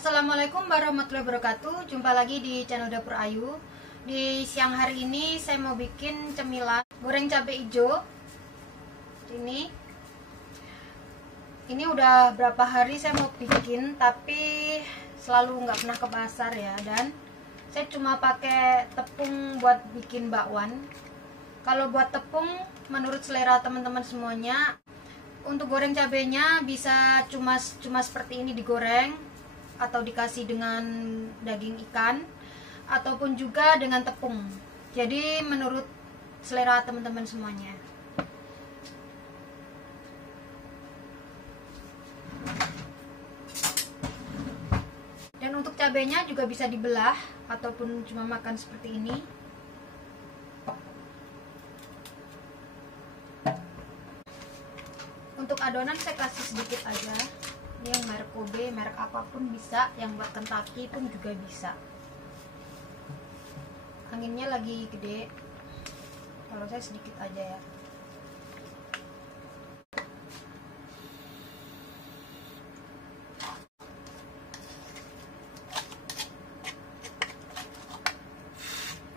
Assalamualaikum warahmatullahi wabarakatuh. Jumpa lagi di channel Dapur Ayu. Di siang hari ini saya mau bikin cemilan goreng cabai hijau. Ini udah berapa hari saya mau bikin, tapi selalu nggak pernah ke pasar ya. Dan saya cuma pakai tepung buat bikin bakwan. Kalau buat tepung, menurut selera teman-teman semuanya, untuk goreng cabenya bisa cuma seperti ini digoreng, atau dikasih dengan daging ikan, ataupun juga dengan tepung. Jadi menurut selera teman-teman semuanya. Dan untuk cabenya juga bisa dibelah ataupun cuma makan seperti ini. Untuk adonan saya kasih sedikit aja. Ini yang merek Kobe, merek apapun bisa, yang buat Kentucky pun juga bisa. Anginnya lagi gede, kalau saya sedikit aja ya.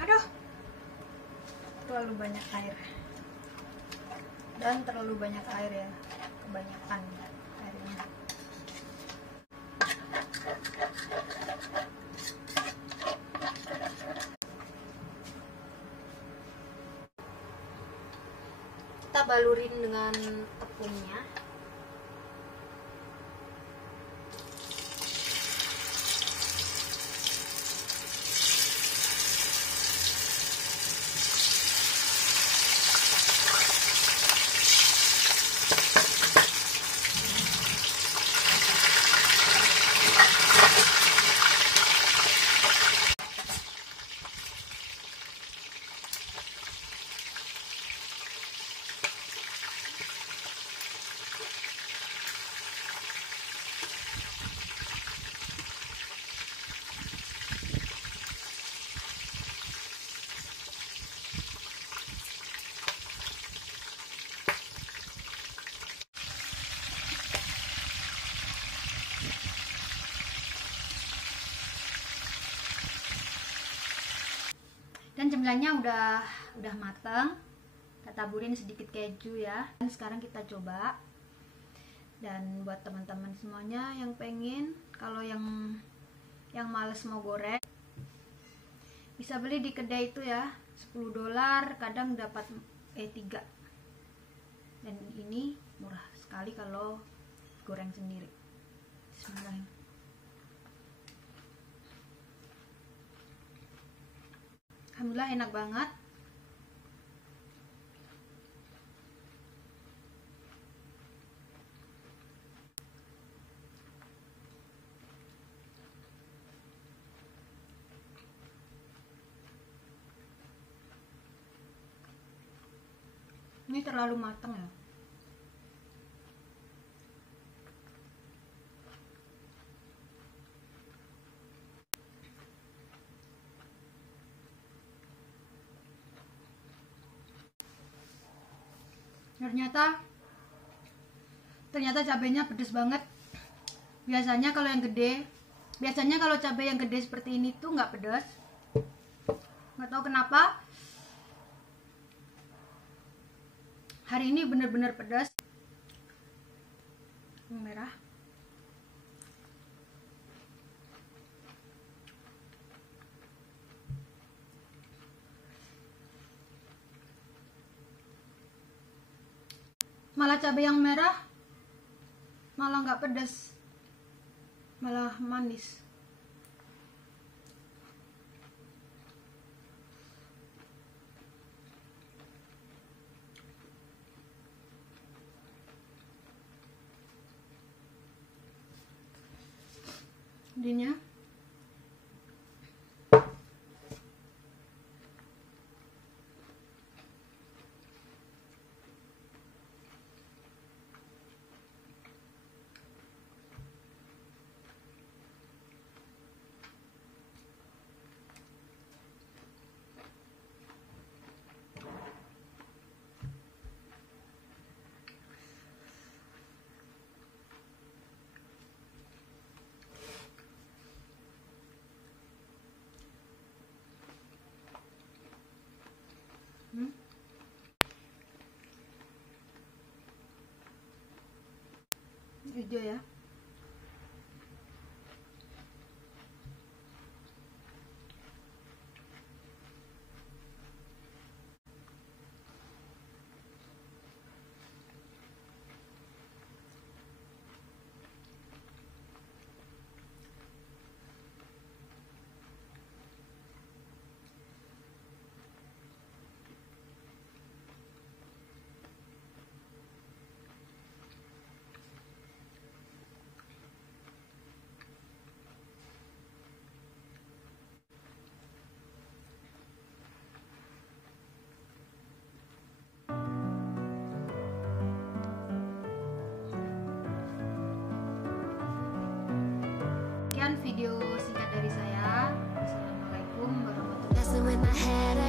Aduh, terlalu banyak air. Dan terlalu banyak air ya, kebanyakan airnya. Kita balurin dengan tepungnya. Dan cemilannya udah matang. Kita taburin sedikit keju ya. Dan sekarang kita coba. Dan buat teman-teman semuanya yang pengen, kalau yang males mau goreng, bisa beli di kedai itu ya, $10 kadang dapat 3. Dan ini murah sekali kalau goreng sendiri. Bismillahirrahmanirrahim. Alhamdulillah enak banget. Ini terlalu matang ya. Ternyata cabenya pedes banget. Biasanya kalau cabai yang gede seperti ini tuh nggak pedas. Nggak tahu kenapa. Hari ini bener-bener pedas. Merah. Malah cabai yang merah malah nggak pedas, malah manis. Jadinya Hijau ya. Sekian video singkat dari saya. Wassalamualaikum warahmatullahi wabarakatuh.